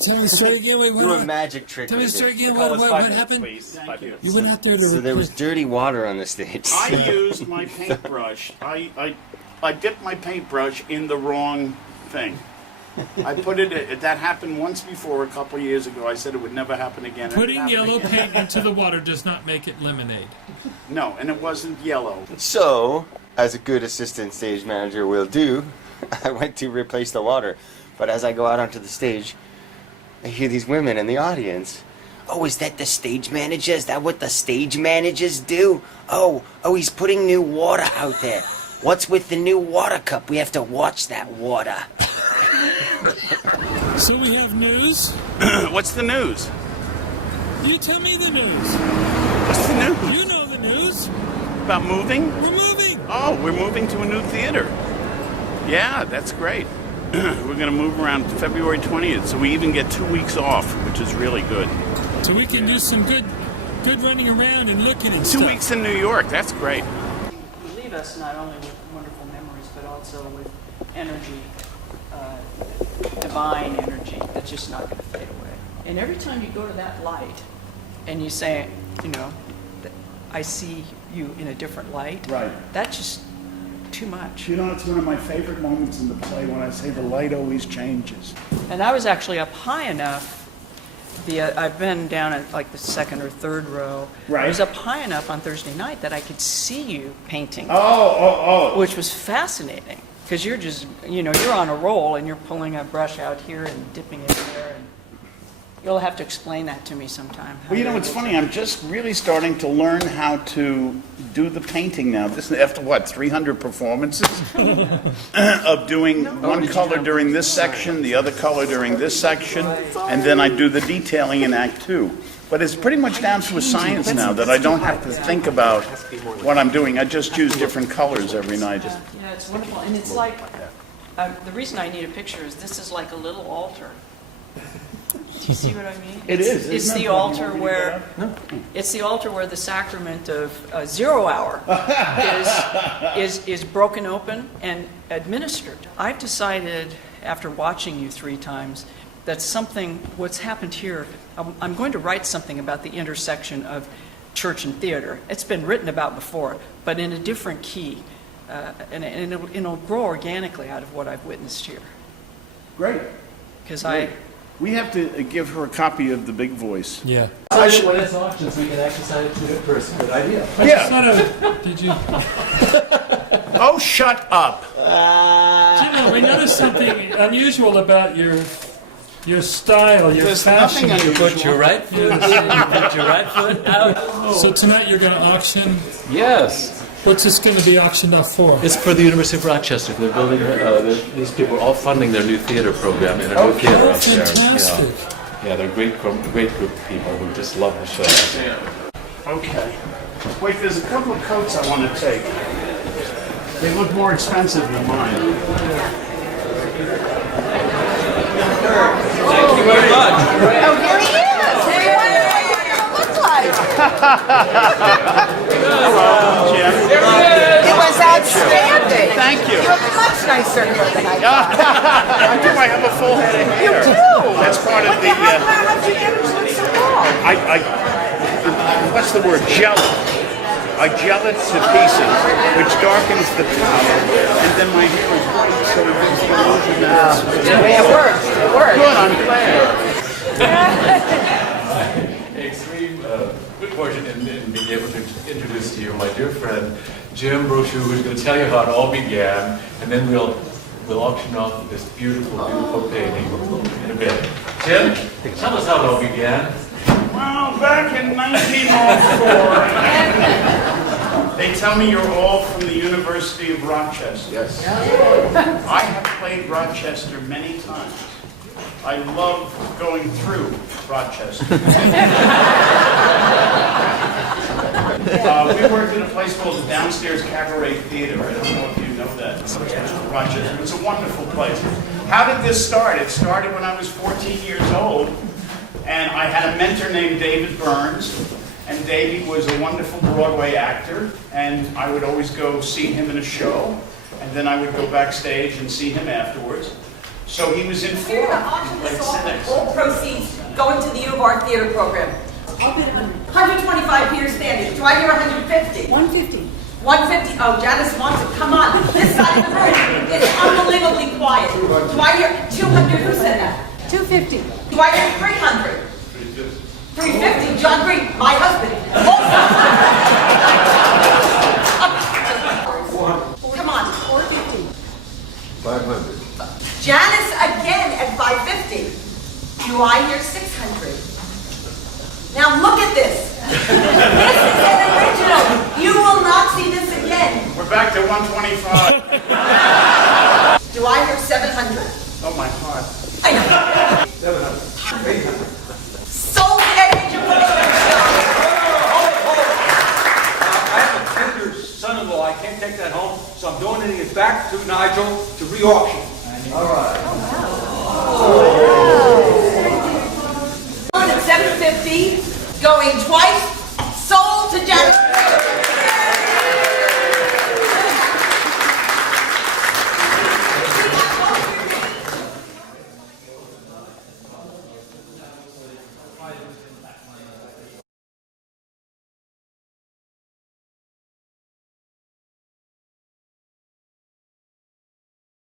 Tell me straight again. Wait, Do a magic trick. Tell me with it. straight again. What happened? You went out there to. So there was dirty water on the stage. I used my paintbrush. I dipped my paintbrush in the wrong thing. I put it. That happened once before a couple of years ago. I said it would never happen again. Putting yellow paint into the water does not make it lemonade. No, and it wasn't yellow. So, as a good assistant stage manager will do, I went to replace the water. But as I go out onto the stage, I hear these women in the audience. Oh, is that the stage manager? Is that what the stage managers do? Oh, he's putting new water out there. What's with the new water cup? We have to watch that water. So we have news? What's the news? You tell me the news. What's the news? You know the news. About moving? We're moving. Oh, we're moving to a new theater. Yeah, that's great. We're going to move around February 20th, so we even get 2 weeks off, which is really good. So we can do some good running around and looking and stuff. 2 weeks in New York, that's great. You leave us not only with wonderful memories, but also with energy, divine energy that's just not going to fade away. And every time you go to that light and you say, I see you in a different light, Right. that's just too much. You know, it's one of my favorite moments in the play when I say the light always changes. And I was actually up high enough. I've been down at like the second or third row. Right. I was up high enough on Thursday night that I could see you painting. Oh. Which was fascinating because you're just, you're on a roll and you're pulling a brush out here and dipping it there. And you'll have to explain that to me sometime. Well, it's funny. I'm just really starting to learn how to do the painting now. This after 300 performances of doing one color during this section, the other color during this section, and then I do the detailing in Act 2. But it's pretty much down to a science now that I don't have to think about what I'm doing. I just choose different colors every night. Yeah, it's wonderful. And it's like, the reason I need a picture is this is like a little altar. Do you see what I mean? It is. It's the altar where the sacrament of 0 hour is broken open and administered. I've decided, after watching you 3 times, that what's happened here. I'm going to write something about the intersection of church and theater. It's been written about before, but in a different key, and it'll grow organically out of what I've witnessed here. Great. Because We have to give her a copy of The Big Voice. Yeah. When it's auctions, we can exercise it to it first. Good idea. Did you? Oh, shut up. We noticed something unusual about your style, your There's fashion. nothing You put your right foot out. So tonight you're going to auction. Yes. What's this going to be auctioned off for? It's for the University of Rochester. They're building, these people are all funding their new theater program in a new theater up there. Fantastic. Yeah, they're a great group of people who just love the show. Okay. Wait, there's a couple of coats I want to take. They look more expensive than mine. Thank you very much. Oh, here he is! Hey, what do you look like? Hello, Jim. It was outstanding. Thank you. You look much nicer here than I thought. I do. I have a full head of hair. You do. That's part of the. How'd you manage to look so long? What's the word? Gel it. I gel it to pieces, which darkens the top, and then my hair is white, so it gives the illusion that It works. It works. good. I'm glad. Extreme good fortune in being able to introduce to you my dear friend Jim Brochu, who's going to tell you how it all began, and then we'll auction off this beautiful painting in a bit. Jim, tell us how it all began. Well, back in 1904, they tell me you're all from the University of Rochester. Yes. I have played Rochester many times. I love going through Rochester. We worked in a place called the Downstairs Cabaret Theater. I don't know if you know that. Rochester. It's a wonderful place. How did this start? It started when I was 14 years old, and I had a mentor named David Burns, and Davey was a wonderful Broadway actor, and I would always go see him in a show, and then I would go backstage and see him afterwards. So he was We're informed. gonna auction like this off, cynics. all proceeds going to the U of R theater program. I'll bid 100. 125 Peter Standish. Do I hear 150? 150. 150. Oh, Janice wants it. Come on. This side of the room is unbelievably quiet. Do I hear 200? Who said that? 250. Do I hear 300? 350. John Green, my husband. Come on. 450. 500. Janice again at 550. Do I hear 600? Now look at this. This is an original. You will not see this again. We're back to 125. Do I hear 700? Oh, my heart. I know. 700. Sold at education. I have a tender son-in-law. I can't take that home, so I'm donating it back to Nigel to re-auction. All right. At 750, going twice